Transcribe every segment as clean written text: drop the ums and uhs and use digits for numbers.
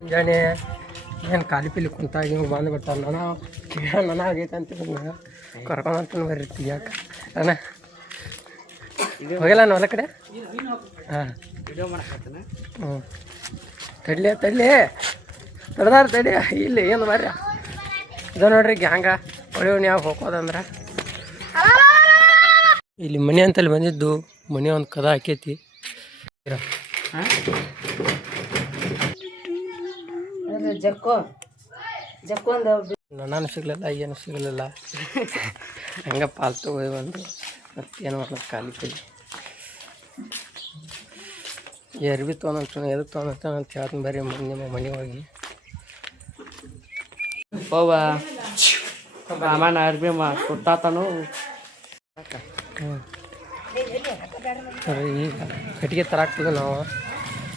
ಮುಂಜಾನೆ ಏನು ಖಾಲಿ ಪಿಲಿ ಕುಂತಾಗ ಹಿಂಗೆ ಬಂದುಬಿಟ್ಟ ನನಗೈತೆ ಅಂತ ಕರ್ಕೊಂಡ್ ಬರೀತಿ ಯಾಕೆ ಅಣ್ಣ ಹೋಗಿಲ್ಲ ಹೊಲ ಕಡೆ ಹಾಂ ಹ್ಞೂ ತಡ್ಲಿ ತಡಿ ಇಲ್ಲಿ ಏನು ಬರ್ರಿ ಇದು ನೋಡ್ರಿ ಗ್ಯಾಂಗ ಹೊಳಿ ಯಾವ ಹೋಗೋದಂದ್ರೆ ಇಲ್ಲಿ ಮನೆ ಅಂತಲ್ಲಿ ಬಂದಿದ್ದು ಮನೆ ಒಂದು ಕದ ಹಾಕೈತಿ ನಾನು ಸಿಗ್ಲಿಲ್ಲ ಏನು ಸಿಗಲಿಲ್ಲ ಹಂಗೆ ಪಾಲ್ತು ಹೋಗಿ ಬಂದು ಮತ್ತೇನು ಮಾಡೋದು ಖಾಲಿ ಕಲಿ ಎರ್ಬಿ ತೊಗೊಂಡು ಎದಕ್ಕೆ ತೊಗೊಂಡ ಅಂತ ಹೇಳ್ತೀನಿ ಬರ್ರಿ ನಿಮ್ಮ ಮನೆ ಹೋಗಿ ಸಾಮಾನು ಅರ್ಬಿ ಸುತ್ತಾತನು ಈಗ ಕಟ್ಟಿಗೆ ತರಾಕ್ತದೆ ನಾವು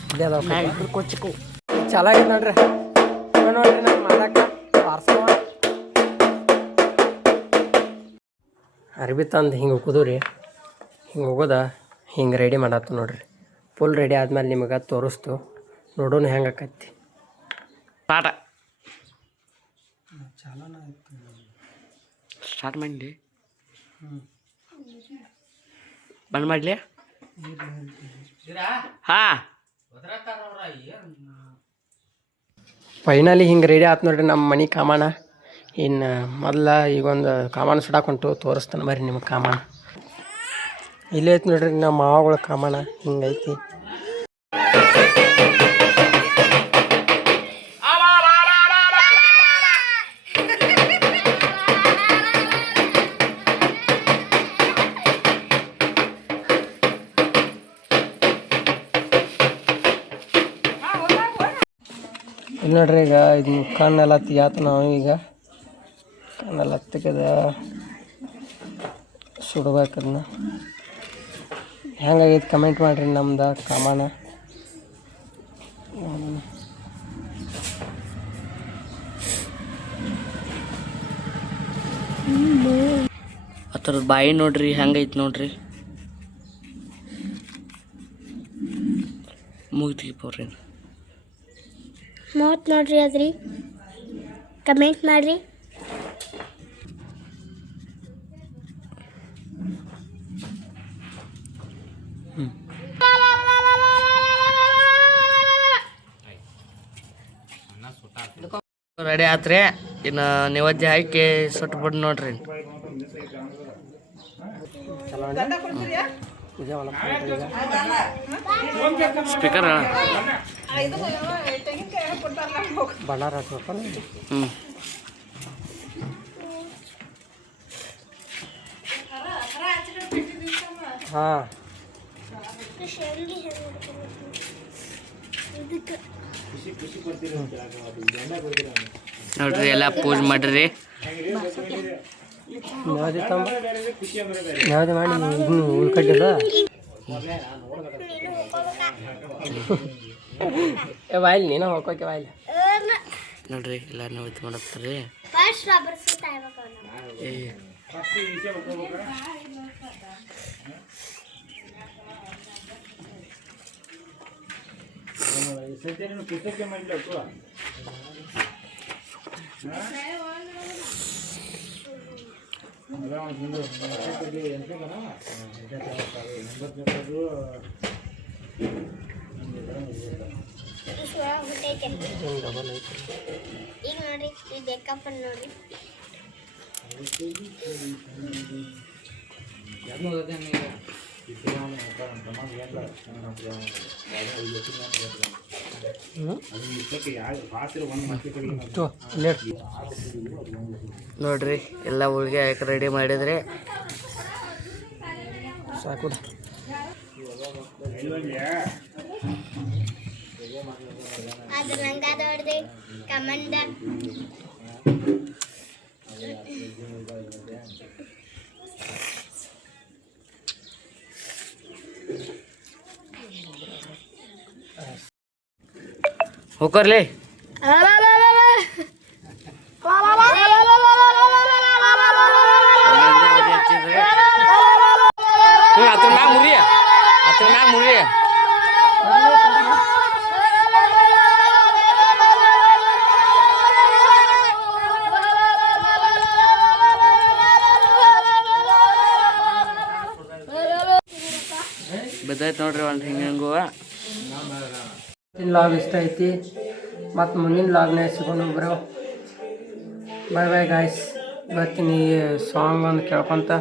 ಇಲ್ಲೇ ಅದಾವ ಕೊಚ್ಚಿಕು ಚೆನ್ನಾಗಿದೆ ನೋಡ್ರಿ ನಾನು ಮಾಡಕ್ಕೆ ಪಾರ್ಸಲ್ ಅರ್ಬಿ ತಂದು ಹಿಂಗೆ ಹೋಗೋದು ರೀ ಹಿಂಗೆ ಹೋಗೋದ ಹಿಂಗೆ ರೆಡಿ ಮಾಡತ್ತು ನೋಡ್ರಿ ಫುಲ್ ರೆಡಿ ಆದ್ಮೇಲೆ ನಿಮಗೆ ತೋರಿಸ್ತು ನೋಡೋಣ ಹೆಂಗೆ ಆಕೈತಿ ಪಾಠ ಸ್ಟಾರ್ಟ್ ಮಾಡಿ ಬಂದ್ ಮಾಡಲಿ ಹಾಂ ಫೈನಲಿ ಹಿಂಗೆ ರೆಡಿ ಆಯ್ತು ನೋಡ್ರಿ ನಮ್ಮ ಮನೆ ಕಾಮಾನ ಇನ್ನು ಮೊದಲ ಈಗೊಂದು ಕಾಮಾನ ಸುಡಾಕೊಂಟು ತೋರಿಸ್ತಾನೆ ಬರ್ರಿ ನಿಮಗೆ ಕಾಮಾನ ಇಲ್ಲೇ ಐತೆ ನೋಡ್ರಿ ನಮ್ಮ ಮಾವಗಳ ಕಾಮಾನ ಹಿಂಗೈತಿ ಇಲ್ಲಿ ನೋಡ್ರಿ ಈಗ ಇದು ಕಣ್ಣೆಲ್ಲ ತೆಗಿಯಾತ ನಾವು ಈಗ ಕಣ್ಣೆಲ್ಲ ತೆಗೆದ ಸುಡ್ಬೇಕದನ್ನ ಹೆಂಗಾಗೈತೆ ಕಮೆಂಟ್ ಮಾಡಿರಿ ನಮ್ದು ಕಾಮಾನ ಆ ಥರದ ಬಾಯಿ ನೋಡ್ರಿ ಹೆಂಗೈತೆ ನೋಡ್ರಿ ಮುಗಿತೀವಿ ಮೌತ್ ನೋಡ್ರಿ ಅದ್ರಿ ಕಮೆಂಟ್ ಮಾಡ್ರಿ ರೆಡಿ ಆತ್ರಿ ಇನ್ನು ನೈವೇದ್ಯ ಹಾಕಿ ಸುಟ್ಟು ಬಿಡ್ ನೋಡ್ರಿ ಸ್ಪೀಕರ್ ಬಣ್ಣಾರ ಹಾಕ್ಬೇಕು ಹ್ಞೂ ಹಾಂ ನೋಡ್ರಿ ಎಲ್ಲ ಪೂಜೆ ಮಾಡ್ರಿ ಯಾವ್ದು ಮಾಡಿ ಇದನ್ನು ಉಳ್ಕಡ್ಡಿದ ವಾಯ್ಲ್ ನೀನು ಹೋಗೋಕೆ ವಾಯ್ಲ್ ನೋಡ್ರಿ ಎಲ್ಲ ನೈವೇದ್ಯ ಮಾಡತ್ತಾರೆ ಈಗ ನೋಡ್ರಿ ಈ ಬೇಕಪ್ಪ ನೋಡ್ರಿ ನೋಡ್ರಿ ಎಲ್ಲ ಹೋಳಿಗೆ ಹಾಕಿ ರೆಡಿ ಮಾಡಿದ್ರೆ ಸಾಕು ಅದು ನಂಗಾದವ್ರದ್ದು ಕಮಂಡ ಹೋಗ್ರಿ ಅದ್ರ ಮ್ಯಾಗ ಮುರಿ ಬಿದ್ದೈತೆ ನೋಡ್ರಿ ಒಂದು ಹಿಂಗೂ ಲಾಗ್ ಇಷ್ಟ ಐತಿ ಮತ್ತು ಮುಂದಿನ ಲಾಗ್ನೇ ಸಿಗೋಣ ಬ್ರೋ. ಬಾಯ್ ಬಾಯ್ ಗಾಯ್ಸ್. ಬರ್ತೀನಿ ಸಾಂಗ್ ಒಂದು ಕೇಳ್ಕೊತ.